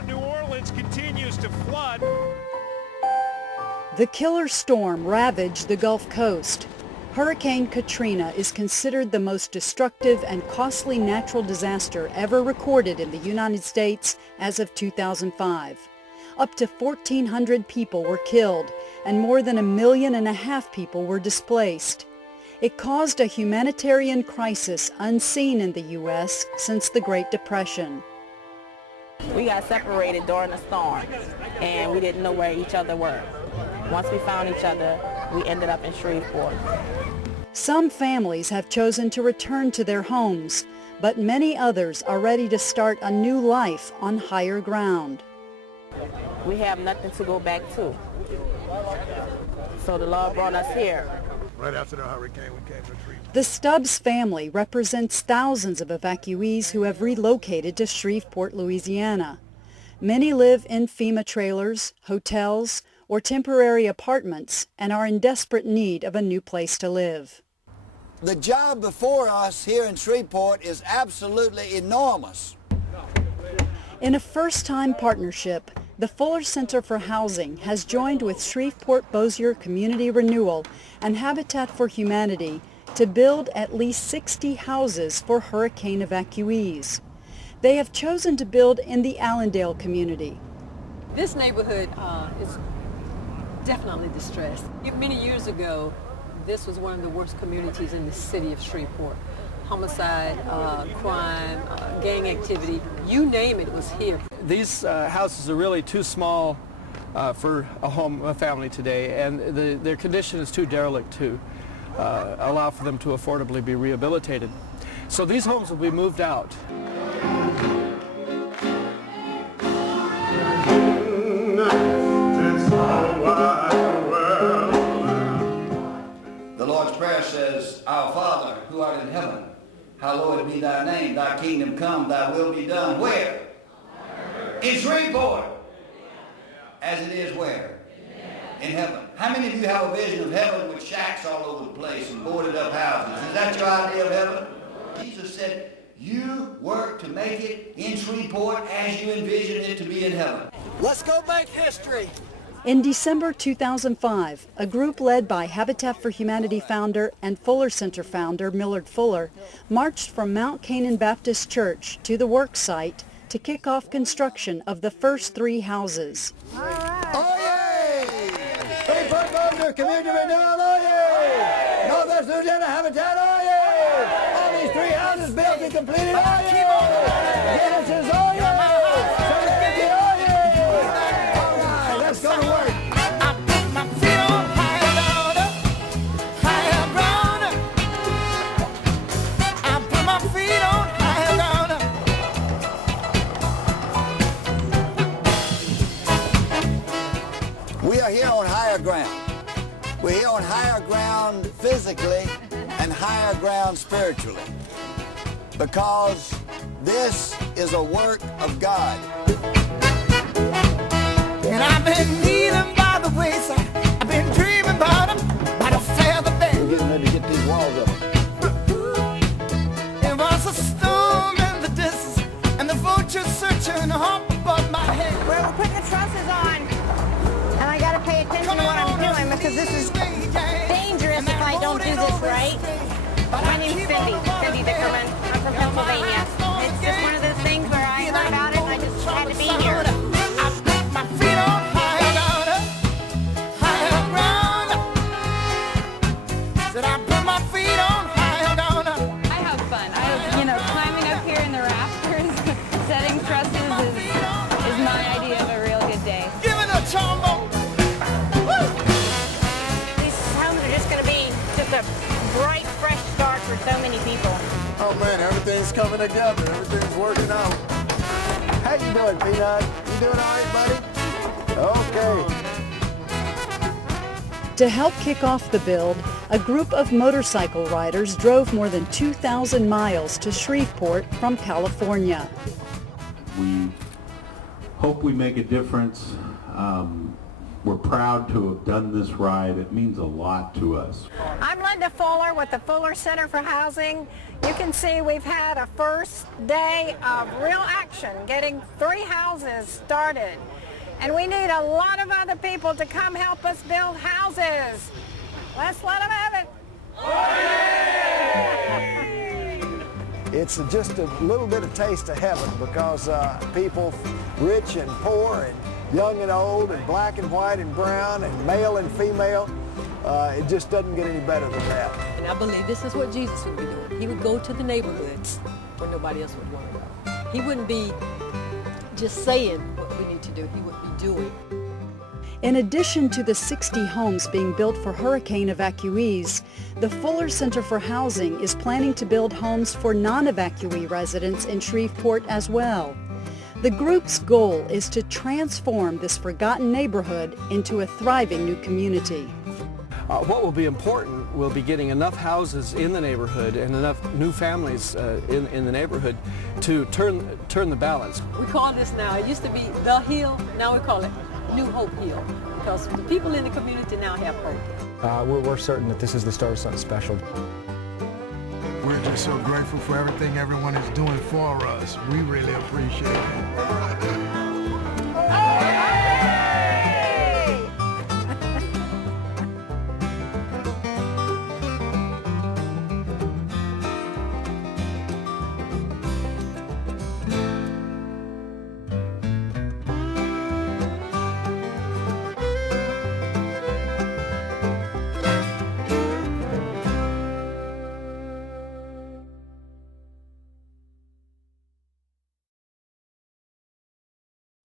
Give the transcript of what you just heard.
downtown New Orleans continues to flood. The killer storm ravaged the Gulf Coast. Hurricane Katrina is considered the most destructive and costly natural disaster ever recorded in the United States as of 2005. Up to 1,400 people were killed, and more than 1.5 million people were displaced. It caused a humanitarian crisis unseen in the U.S. since the Great Depression. We got separated during the storm, and we didn't know where each other were. Once we found each other, we ended up in Shreveport. Some families have chosen to return to their homes, but many others are ready to start a new life on higher ground. We have nothing to go back to. So the Lord brought us here. Right after the hurricane, we came to Shreveport. The Stubbs family represents thousands of evacuees who have relocated to Shreveport, Louisiana. Many live in FEMA trailers, hotels, or temporary apartments and are in desperate need of a new place to live. The job before us here in Shreveport is absolutely enormous. In a first-time partnership, the Fuller Center for Housing has joined with Shreveport-Bossier Community Renewal and Habitat for Humanity to build at least 60 houses for hurricane evacuees. They have chosen to build in the Allendale community. This neighborhood is definitely distressed. Many years ago, this was one of the worst communities in the city of Shreveport. Homicide, crime, gang activity, you name it was here. These houses are really too small for a family today, and their condition is too derelict to allow for them to affordably be rehabilitated. So these homes will be moved out. The Lord's Prayer says, Our Father, who art in heaven, hallowed be thy name, thy kingdom come, thy will be done. Where? In Shreveport. As it is where? In heaven. How many of you have a vision of heaven with shacks all over the place and boarded up houses? Is that your idea of heaven? Jesus said, you work to make it in Shreveport as you envision it to be in heaven. Let's go make history. In December 2005, a group led by Habitat for Humanity founder and Fuller Center founder Millard Fuller marched from Mount Canaan Baptist Church to the work site to kick off construction of the first 3 houses. All right. Oh, yay! Shreveport Bossier Community Renewal, oh, yay! Northwest Louisiana Habitat, oh, yay! All these 3 houses built and completed, oh, yay! Genesis, oh, yay! We are here on higher ground. We're here on higher ground physically and higher ground spiritually, because this is a work of God. And I've been kneeling by the wayside. I've been dreaming about him, by the feather bed. We're getting ready to get these walls up. It was a storm in the distance, and the vultures searching up above my head. We're putting the trusses on, and I gotta pay attention to what I'm doing because this is dangerous if I don't do this right. My name's Cindy Dickerman. I'm from Pennsylvania. It's just one of those things where I heard about it and I just had to be here. My feet on higher ground. Said I put my feet on higher ground. I have fun. Climbing up here in the rafters, setting trusses is my idea of a real good day. Give it a trombone. These homes are just going to be just a bright, fresh start for so many people. Oh man, everything's coming together. Everything's working out. How you doing, Peanut? You doing all right, buddy? Okay. To help kick off the build, a group of motorcycle riders drove more than 2,000 miles to Shreveport from California. We hope we make a difference. We're proud to have done this ride. It means a lot to us. I'm Linda Fuller with the Fuller Center for Housing. You can see we've had a first day of real action, getting 3 houses started. And we need a lot of other people to come help us build houses. Let's let them have it. It's just a little bit of taste of heaven because people, rich and poor and young and old and black and white and brown and male and female, it just doesn't get any better than that. And I believe this is what Jesus would be doing. He would go to the neighborhoods where nobody else would want to go. He wouldn't be just saying what we need to do. He would be doing. In addition to the 60 homes being built for hurricane evacuees, the Fuller Center for Housing is planning to build homes for non-evacuee residents in Shreveport as well. The group's goal is to transform this forgotten neighborhood into a thriving new community. What will be important will be getting enough houses in the neighborhood and enough new families in the neighborhood to turn the balance. We call this now, it used to be The Hill, now we call it New Hope Hill, because the people in the community now have hope. We're certain that this is the start of something special. We're just so grateful for everything everyone is doing for us. We really appreciate it.